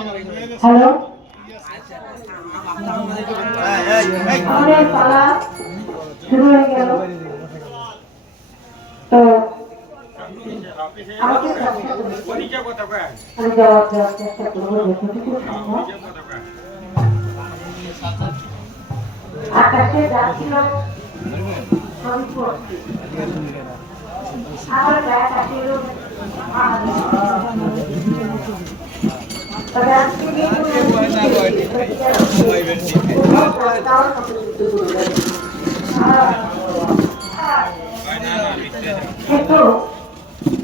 Hello, আমাদের পালা শুরু হয়ে গেল। তো আমাকে আমি জবাব দেওয়ার চেষ্টা করবো যতটুকু সম্ভব। আকাশে যাচ্ছিল আমার ব্যাগ আসিল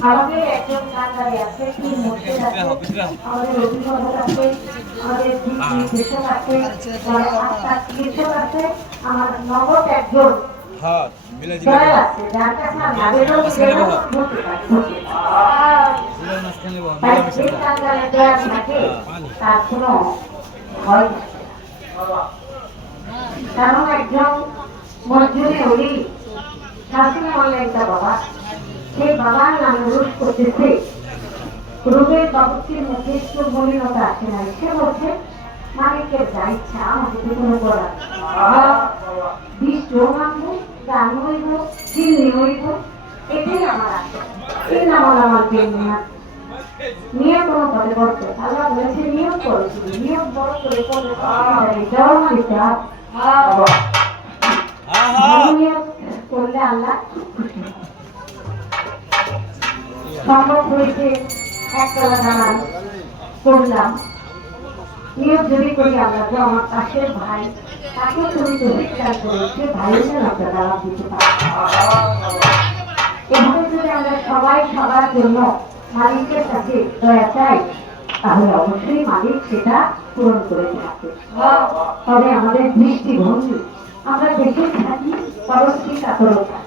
আমাদের একজন কান্ডারি আছে, কি মুর্শিদ আছে, আমাদের অভিভাবক আছে, আমাদের কৃষক আছে, আত্মার কৃষক আছে, আমার নগদ একজন দয়াল আছে, যার কাছে আমি আবেদন বলতে পারি। তাই যে কান্ডারে দয়াল থাকে তার কোনো ভয় থাকে, কারণ একজন মজদুরি হলি শাসনে বললেন তা বাবা, সেই বাবার নামে রোষ করতেছে, রোগের বাবুটির মুখে একটু মলিনতা আসে না। সে বলছে মালিকের যা ইচ্ছা, আমাকে তো কোনো করার বিষ জোর মানবো, গান হইব, চিল্লি হইব, এটাই আমার আছে। এই নামাল আমার নিয়ম কোনো পদে করতে আল্লাহ বলেছে নিয়ম করেছিল, নিয়ম বড় করে করলে জল মালিক নিয়ম করলে আল্লাহ সম্ভব হয়েছে। একতলা দাঁড়ান করলাম, নিয়োগ যদি করি আমরা যে আমার পাশের ভাই তাকে তুমি যদি খেয়াল করে সে ভাইয়ের আমরা দাঁড়া দিতে পারি। এভাবে যদি আমরা সবাই সবার জন্য মালিকের কাছে দয়া চাই, তাহলে অবশ্যই মালিক সেটা পূরণ করে থাকে। তবে আমাদের দৃষ্টিভঙ্গি, আমরা দেখে থাকি পরবর্তী কাতরতা,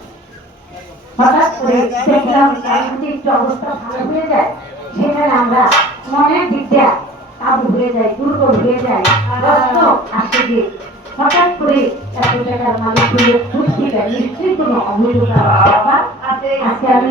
হঠাৎ করে দেখলাম রাজনৈতিক অবস্থা ভালো হয়ে যায়, সেখানে আমরা মনের দিকটা কাবু হয়ে যায়, দুর্বল হয়ে যায়, আসতে গিয়ে হঠাৎ করে এত টাকার মালিক নিশ্চিত কোনো অবৈধতা আজকে আমি